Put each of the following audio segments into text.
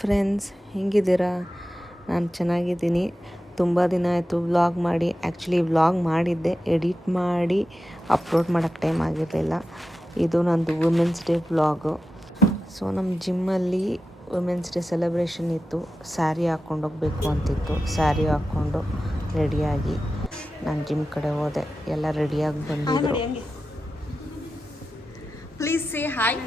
Friends, ಹೆಂಗಿದ್ದೀರಾ? ನಾನು ಚೆನ್ನಾಗಿದ್ದೀನಿ. ತುಂಬ ದಿನ ಆಯಿತು ವ್ಲಾಗ್ ಮಾಡಿ. ಆ್ಯಕ್ಚುಲಿ ವ್ಲಾಗ್ ಮಾಡಿದ್ದೆ, ಎಡಿಟ್ ಮಾಡಿ ಅಪ್ಲೋಡ್ ಮಾಡೋಕ್ಕೆ ಟೈಮ್ ಆಗಿರಲಿಲ್ಲ. ಇದು ನಂದು ವುಮೆನ್ಸ್ ಡೇ ವ್ಲಾಗು. ಸೊ ನಮ್ಮ ಜಿಮ್ಮಲ್ಲಿ ವುಮೆನ್ಸ್ ಡೇ ಸೆಲೆಬ್ರೇಷನ್ ಇತ್ತು. ಸ್ಯಾರಿ ಹಾಕ್ಕೊಂಡು ಹೋಗಬೇಕು ಅಂತಿತ್ತು. ಸ್ಯಾರಿ ಹಾಕ್ಕೊಂಡು ರೆಡಿಯಾಗಿ ನಾನು ಜಿಮ್ ಕಡೆ ಹೋದೆ. ಎಲ್ಲ ರೆಡಿಯಾಗಿ ಬಂದಿದ್ರು. Please say hi.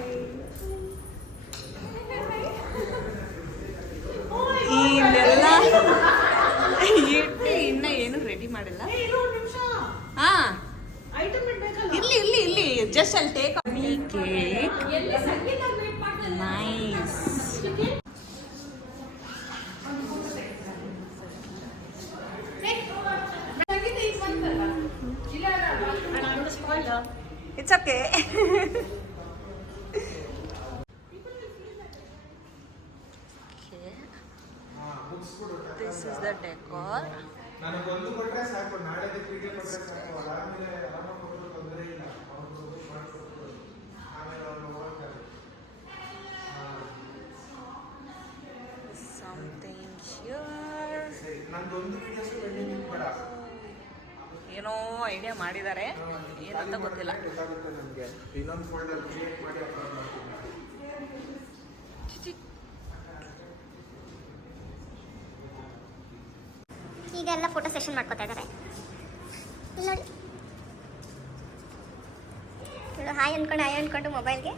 ಇಲ್ಲೆಲ್ಲ ಇನ್ನ ಏನು ರೆಡಿ ಮಾಡಿಲ್ಲ. ಇಲ್ಲಿ ಇಲ್ಲಿ ಇಲ್ಲಿ ಜಸ್ಟ್ ಅಲ್ಲಿ take cake. Nice. It's okay. This is the decor. ನನಗೊಂದು ಕೊಟ್ರೆ ಸಾಕು, ನಾಳೆಗೆ ಕ್ರೀಡೆ ಕೊಟ್ರೆ ಸಾಕು. ಆಮೇಲೆ ಆರಾಮ ಕೊಟ್ಟರು ತೊಂದರೆ ಇಲ್ಲ. ಅವರು ಮಾಡ್ಕೊಡ್ತಾರೆ. ಆಮೇಲೆ ಅವರು ಹೋಗ್ತಾರೆ. Something here. ನಂದೊಂದು ವಿಡಿಯೋಸ್ ಪೆಂಡಿಂಗ್ ಬೇಡ. ಏನೋ ಐಡಿಯಾ ಮಾಡಿದ್ದಾರೆ, ಏನಂತ ಗೊತ್ತಿಲ್ಲ. ಗೊತ್ತಾಗುತ್ತೆ ನಮಗೆ. ಇನ್ನೊಂದು ಫೋಲ್ಡರ್ ಕ್ರಿಯೇಟ್ ಮಾಡಿ ಅಪ್ಲೋಡ್ ಮಾಡ್ತೀನಿ. ಈಗೆಲ್ಲ ಫೋಟೋ ಸೆಷನ್ ಮಾಡ್ಕೊತಾ ಇದ್ದಾರೆ. ಇಲ್ಲಿ ನೋಡಿ, ಹಾಯ್ ಅನ್ಕೊಂಡು ಮೊಬೈಲ್ಗೆ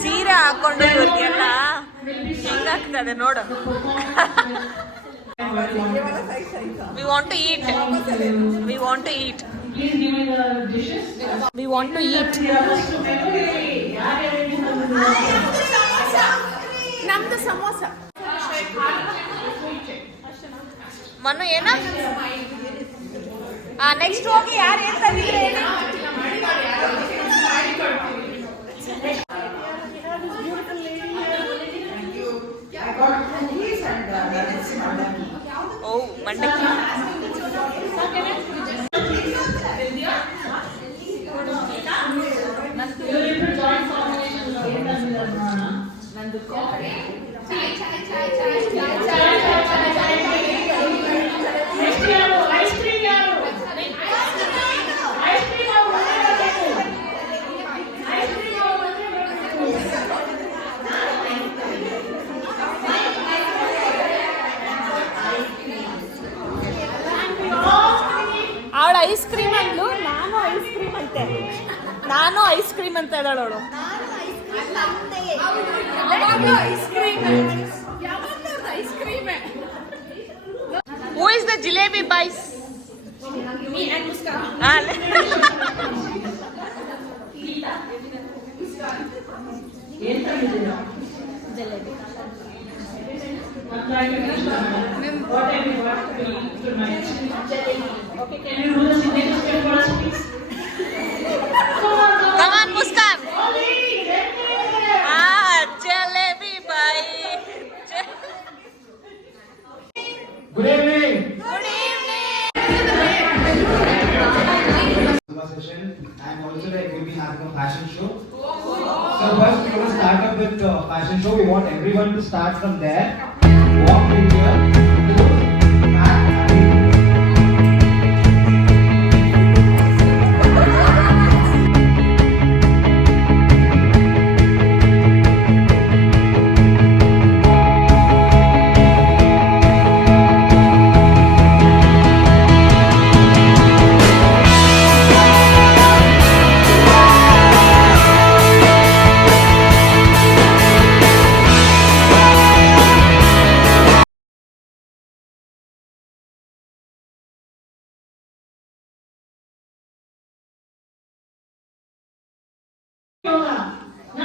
ಸೀರೆ ಹಾಕೊಂಡು ಇವ್ರಿಗೆಲ್ಲ ಹೆಂಗಾಗ್ತದೆ ನೋಡು. We want to eat. We want to eat. We want to eat. ನಮ್ದು ಸಮೋಸ. ಮನು ಏನ? ನೆಕ್ಸ್ಟ್ ಹೋಗಿ ಯಾರು ಏನ್ ತಂದಿದ್ರೆ ಹೇಳಿ. ಓ ಮಂಡಕ್ಕಿ. ಐಸ್ ಕ್ರೀಮ್ ಅಂದ್ಲು, ನಾನು ಐಸ್ ಕ್ರೀಮ್ ಅಂತೆ. ನಾನು ಐಸ್ ಕ್ರೀಮ್ ಅಂತ ಹೇಳೋಳು. Who is the jalebi boys? Me and Muskan. Jalebi. Okay, can you do the signature for us, please? Come on, Muskan. Jalebi bhai. Good evening. Good evening. Session and also like we'll be having a fashion show. So first we will start up with fashion show. We want everyone to start from there. Walk in here.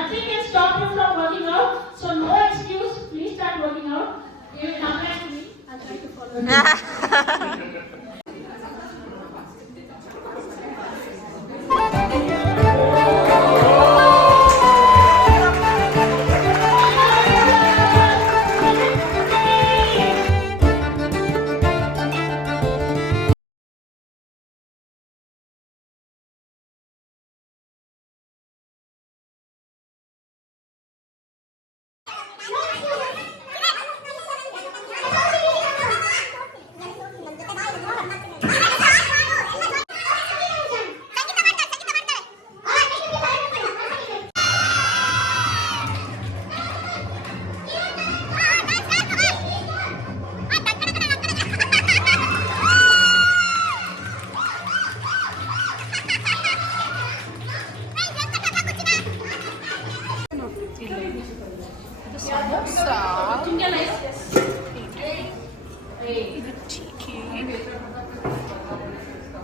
Nothing can stop you from working out. So no excuse. Please start working out. You will come back to me. I'll try to follow you.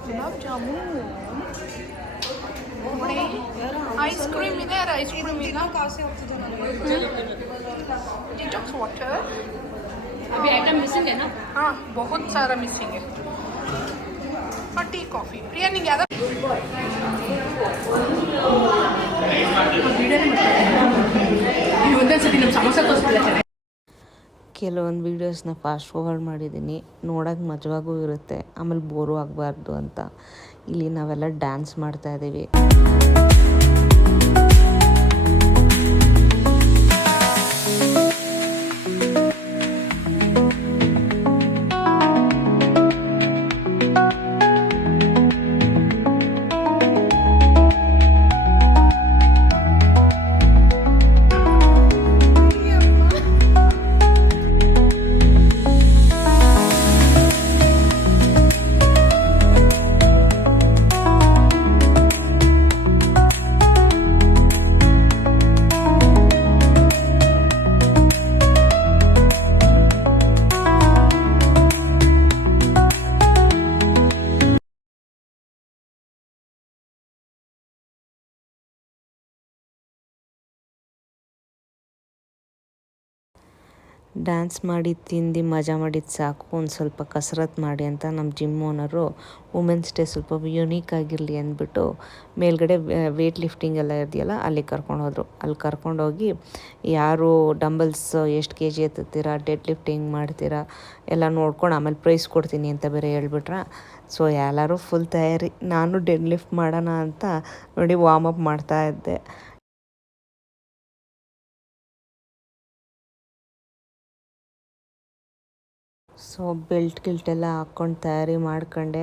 Gulab jamun ice cream ಇದೆ ice cream ಇಲ್ಲ detox water अभी item missing है ना? हाँ बहुत सारा missing है और टी कॉफी प्रिया निंಗೆ ಯಾವ್ದು ಒಂದೊಂದ್ಸತಿ ನಮ್ಮ ಸಮೋಸ ತೋರಿಸ್ಬಿಡ್ತಾರೆ ಕೆಲವೊಂದು ವೀಡಿಯೋಸ್ನ ಫಾಸ್ಟ್ ಫಾರ್ವರ್ಡ್ ಮಾಡಿದ್ದೀನಿ, ನೋಡೋಕೆ ಮಜವಾಗೂ ಇರುತ್ತೆ, ಆಮೇಲೆ ಬೋರು ಆಗಬಾರ್ದು ಅಂತ ಇಲ್ಲಿ ನಾವೆಲ್ಲ ಡ್ಯಾನ್ಸ್ ಮಾಡ್ತಾಯಿದ್ದೀವಿ. ಡ್ಯಾನ್ಸ್ ಮಾಡಿ ತಿಂದು ಮಜಾ ಮಾಡಿದ್ದು ಸಾಕು, ಒಂದು ಸ್ವಲ್ಪ ಕಸರತ್ತು ಮಾಡಿ ಅಂತ ನಮ್ಮ ಜಿಮ್ ಓನರು ವುಮೆನ್ಸ್ ಡೇ ಸ್ವಲ್ಪ ಯುನೀಕ್ ಆಗಿರಲಿ ಅಂದ್ಬಿಟ್ಟು ಮೇಲ್ಗಡೆ ವೇಟ್ ಲಿಫ್ಟಿಂಗ್ ಎಲ್ಲ ಇದೆಯಲ್ಲ ಅಲ್ಲಿ ಕರ್ಕೊಂಡೋದ್ರು. ಅಲ್ಲಿ ಕರ್ಕೊಂಡೋಗಿ ಯಾರು ಡಂಬಲ್ಸ್ ಎಷ್ಟು ಕೆ ಜಿ ಎತ್ತುತ್ತೀರಾ, ಡೆಡ್ ಲಿಫ್ಟಿಂಗ್ ಮಾಡ್ತೀರಾ ಎಲ್ಲ ನೋಡ್ಕೊಂಡು ಆಮೇಲೆ ಪ್ರೈಸ್ ಕೊಡ್ತೀನಿ ಅಂತ ಬೇರೆ ಹೇಳ್ಬಿಟ್ರ. ಸೊ ಎಲ್ಲರೂ ಫುಲ್ ತಯಾರಿ. ನಾನು ಡೆಡ್ ಲಿಫ್ಟ್ ಮಾಡೋಣ ಅಂತ ನೋಡಿ ವಾರ್ಮ್ ಅಪ್ ಮಾಡ್ತಾಯಿದ್ದೆ. ಸೊ ಬೆಲ್ಟ್ ಹಾಕ್ಕೊಂಡು ತಯಾರಿ ಮಾಡ್ಕೊಂಡೆ.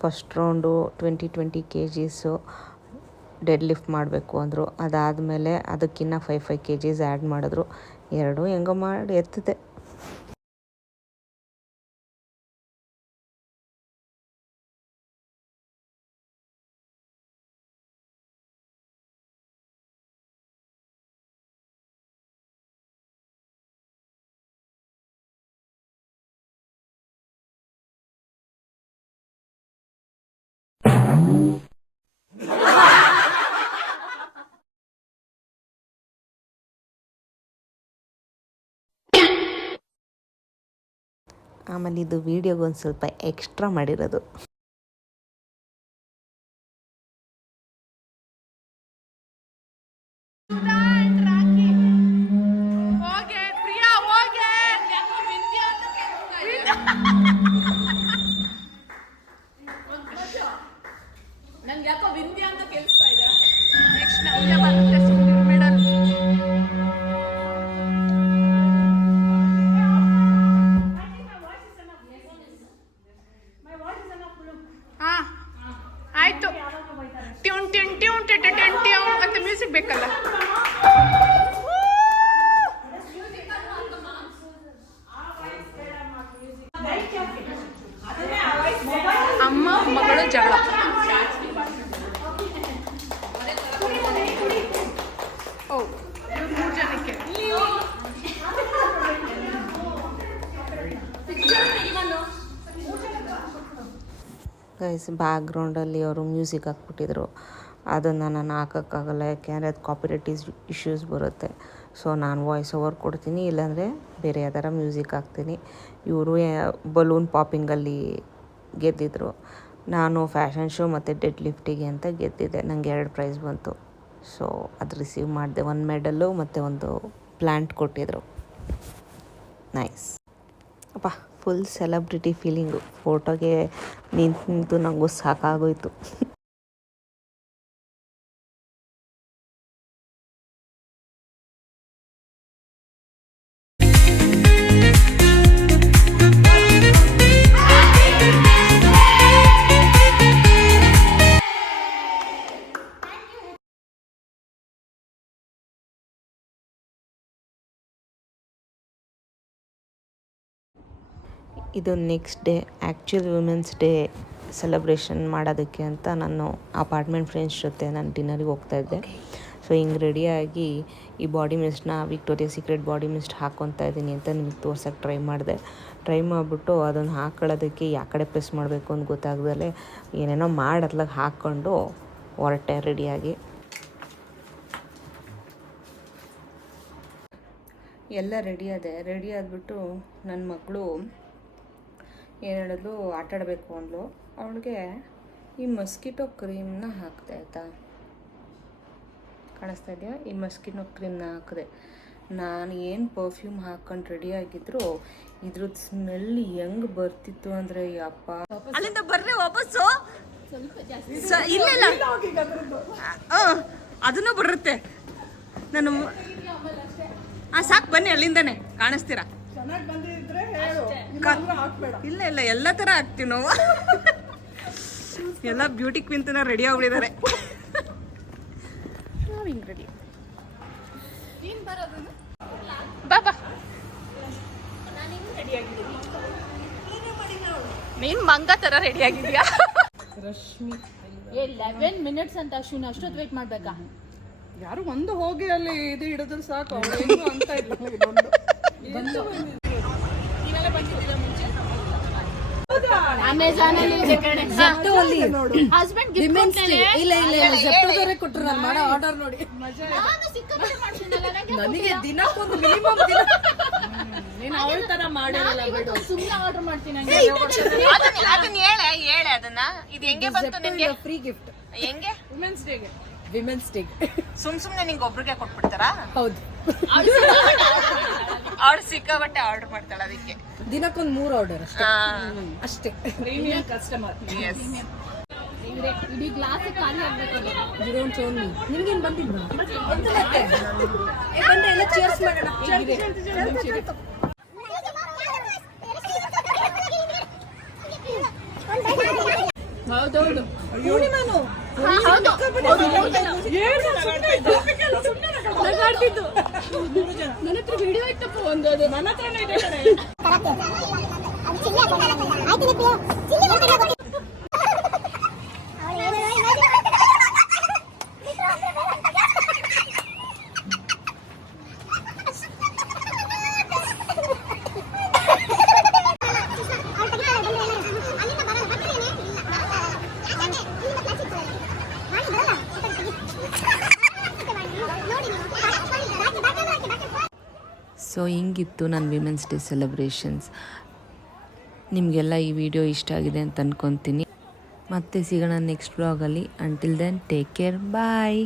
First round 20 kgs dead lift ಮಾಡಬೇಕು ಅಂದರು. ಅದಾದಮೇಲೆ ಅದಕ್ಕಿನ್ನ 5 kgs ಆ್ಯಡ್ ಮಾಡಿದ್ರು. ಎರಡೂ ಹೆಂಗೋ ಮಾಡಿ ಎತ್ತಿದೆ. ಆಮೇಲೆ ಇದು ವೀಡಿಯೋಗೆ ಒಂದು ಸ್ವಲ್ಪ ಎಕ್ಸ್ಟ್ರಾ ಮಾಡಿರೋದು. ನಂಗೆ ಯಾಕೋ ವಿಂಧ್ಯ ಅಂತ ಕೇಳಿಸ್ತಾ ಇದೆ. ನೆಕ್ಸ್ಟ್ ನವ್ಯ ಬರುತ್ತೆ ಸಿಲ್ವರ್ ಮೆಡಲ್. ಹಾ ಆಯ್ತು. Tune tune tune tune tune tune ಅಂತ ಮ್ಯೂಸಿಕ್ ಬೇಕಲ್ಲ. ಅಮ್ಮ ಮಗಳು ಜಗಳ. ಓ 3 ಜನಕ್ಕೆ ಗೈಸ್ ಬ್ಯಾಕ್ಗ್ರೌಂಡಲ್ಲಿ ಅವರು ಮ್ಯೂಸಿಕ್ ಹಾಕ್ಬಿಟ್ಟಿದ್ರು. ಅದನ್ನು ನಾನು ಹಾಕೋಕ್ಕಾಗಲ್ಲ, ಯಾಕೆಂದರೆ ಅದು ಕಾಪಿರೈಟ್ ಇಶ್ಯೂಸ್ ಬರುತ್ತೆ. ಸೊ ನಾನು ವಾಯ್ಸ್ ಓವರ್ ಕೊಡ್ತೀನಿ, ಇಲ್ಲಾಂದರೆ ಬೇರೆ ಯಾವ್ದಾರ ಮ್ಯೂಸಿಕ್ ಹಾಕ್ತೀನಿ. ಇವರು ಬಲೂನ್ ಪಾಪಿಂಗಲ್ಲಿ ಗೆದ್ದಿದ್ರು. ನಾನು ಫ್ಯಾಷನ್ ಶೋ ಮತ್ತು ಡೆಡ್ ಲಿಫ್ಟಿಗೆ ಅಂತ ಗೆದ್ದಿದ್ದೆ. ನನಗೆ 2 ಪ್ರೈಸ್ ಬಂತು. ಸೊ ಅದು ರಿಸೀವ್ ಮಾಡಿದೆ. 1 ಮೆಡಲು ಮತ್ತು ಒಂದು ಪ್ಲ್ಯಾಂಟ್ ಕೊಟ್ಟಿದ್ರು. ನೈಸ್. ಅಪ್ಪ ಫುಲ್ ಸೆಲೆಬ್ರಿಟಿ ಫೀಲಿಂಗು. ಫೋಟೋಗೆ ನಿಂತು ನನಗೂ ಸಾಕಾಗೋಯ್ತು. ಇದು next day, actual women's day celebration ಮಾಡೋದಕ್ಕೆ ಅಂತ ನಾನು ಅಪಾರ್ಟ್ಮೆಂಟ್ ಫ್ರೆಂಡ್ಸ್ ಜೊತೆ ನಾನು ಡಿನ್ನರಿಗೆ ಹೋಗ್ತಾಯಿದ್ದೆ. ಸೊ ಹಿಂಗೆ ರೆಡಿಯಾಗಿ ಈ ಬಾಡಿ ಮಿಸ್ಟ್ನ ವಿಕ್ಟೋರಿಯಾ ಸೀಕ್ರೆಟ್ ಬಾಡಿ ಮಿಸ್ಟ್ ಹಾಕ್ಕೊತಾ ಇದ್ದೀನಿ ಅಂತ ನಿಮಗೆ ತೋರ್ಸೋಕ್ಕೆ ಟ್ರೈ ಮಾಡಿಬಿಟ್ಟು ಅದನ್ನು ಹಾಕ್ಕೊಳ್ಳೋದಕ್ಕೆ ಯಾವ ಕಡೆ ಪ್ರೆಸ್ ಮಾಡಬೇಕು ಅಂತ ಗೊತ್ತಾಗ್ದಲೇ ಏನೇನೋ ಮಾಡತ್ಲಾಗ ಹಾಕ್ಕೊಂಡು ಹೊರಟೆ ರೆಡಿಯಾಗಿ. ಎಲ್ಲ ರೆಡಿ ಆದ್ಬಿಟ್ಟು ನನ್ನ ಮಗಳು ಏನು ಹೇಳಿದ್ಲು, ಆಟಾಡಬೇಕು ಅಂದ್ಲು. ಅವಳಿಗೆ ಈ ಮಸ್ಕಿಟೋ ಕ್ರೀಮ್ನ ಹಾಕಿದೆ, ಆಯಿತಾ, ಕಾಣಿಸ್ತಾ ಇದೆಯಾ? ಈ ಮಸ್ಕಿಟೋ ಕ್ರೀಮ್ನ ಹಾಕಿದೆ. ನಾನು ಏನು ಪರ್ಫ್ಯೂಮ್ ಹಾಕ್ಕೊಂಡು ರೆಡಿಯಾಗಿದ್ರು ಇದ್ರದ್ದು ಸ್ಮೆಲ್ ಹೆಂಗೆ ಬರ್ತಿತ್ತು ಅಂದರೆ, ಯಪ್ಪ. ಅಲ್ಲಿಂದ ಬರ್ರಿ ವಾಪಸ್ಸು. ಇಲ್ಲ ಅದನ್ನು ಬರುತ್ತೆ. ನಾನು ಸಾಕು, ಬನ್ನಿ ಅಲ್ಲಿಂದನೇ ಕಾಣಿಸ್ತೀರಾ. ಇಲ್ಲ ಎಲ್ಲ ಥರ ಹಾಕ್ತೀವಿ ನಾವು. ಎಲ್ಲ ಬ್ಯೂಟಿ ಕ್ವೀನ್ತನ ರೆಡಿ ಆಗ್ಬಿಟ್ಟಿದ್ದಾರೆ. ನಾವು ಹಿಂಗೆ ರೆಡಿ. ಬಾಬಾ ನೀನ್ ಮಂಗ ಥರ ರೆಡಿ ಆಗಿದ್ಯಾ? ರಶ್ಮಿ 11 ಮಿನಿಟ್ಸ್ ಅಂತ ಅಶ್ವಿನ್, ಅಷ್ಟೊತ್ತು ವೇಟ್ ಮಾಡ್ಬೇಕಾ? ಯಾರು ಒಂದು ಹೋಗಿ ಅಲ್ಲಿ ಇದು ಹಿಡಿದ್ರೆ ಸಾಕು. ಅಂತ ಅಮೆಜಾನ್ ಅಲ್ಲಿ ಹಸ್ಬೆಂಡ್ ಗಿಫ್ಟ್ ಕೊಟ್ಟರು. ನಾನು ಮಾಡೋ ಆರ್ಡರ್ ನೋಡಿ ನನಗೆ ದಿನಕ್ಕೊಂದು ಮಿನಿಮಮ್ ನೀನು ಅವಳ ತರ ಮಾಡಿರಲ್ಲ, ಸುಮ್ಮನೆ ಆರ್ಡರ್ ಮಾಡ್ತೀನಿ. ಅದನ್ನ ಹೇಳೆ ಅದನ್ನ. ಇದು ಹೆಂಗೆ ಬಂತು ನಿಮಗೆ? Free gift. ಹೆಂಗೆ? ವಿಮೆನ್ಸ್ ಡೇ ಸುಮ್ನೆ ನಿಂಗೆ ಒಬ್ರಿಗೆ ಕೊಟ್ಬಿಡ್ತಾರಾ? ಹೌದು. ಅವ್ಳು ಸಿಕ್ಕಾಬಟ್ಟೆ ಆರ್ಡರ್ ಮಾಡ್ತಾಳೆ, ಅದಕ್ಕೆ ದಿನಕ್ಕೊಂದು 3 ಆರ್ಡರ್ ಅಷ್ಟೇ. Premium customer. ಇಡೀ ಗ್ಲಾಸ್ ಖಾಲಿ ಆಗ್ಬೇಕು. ನಿಮ್ಗೇನು ಬಂದಿದ್ದು? ಬಂದೆ ಎಲ್ಲ ಚೇರ್ಸ್ ಮಾಡೋಣ. ಹೌದೌದು. ನನ್ನ ಹತ್ರ ವಿಡಿಯೋ ಇತ್ತಪ್ಪ ಒಂದು, ಅದು ನನ್ನ ಹತ್ರನೇ ಇದೆ ಕಣೆ. ಸೊ ಹಿಂಗಿತ್ತು ನನ್ನ ವಿಮೆನ್ಸ್ ಡೇ ಸೆಲೆಬ್ರೇಷನ್ಸ್. ನಿಮಗೆಲ್ಲ ಈ ವಿಡಿಯೋ ಇಷ್ಟ ಆಗಿದೆ ಅಂತ ಅಂದ್ಕೊತೀನಿ. ಮತ್ತೆ ಸಿಗೋಣ ನೆಕ್ಸ್ಟ್ ವ್ಲಾಗಲ್ಲಿ. ಅಂಟಿಲ್ ದೆನ್ ಟೇಕ್ ಕೇರ್, ಬಾಯ್.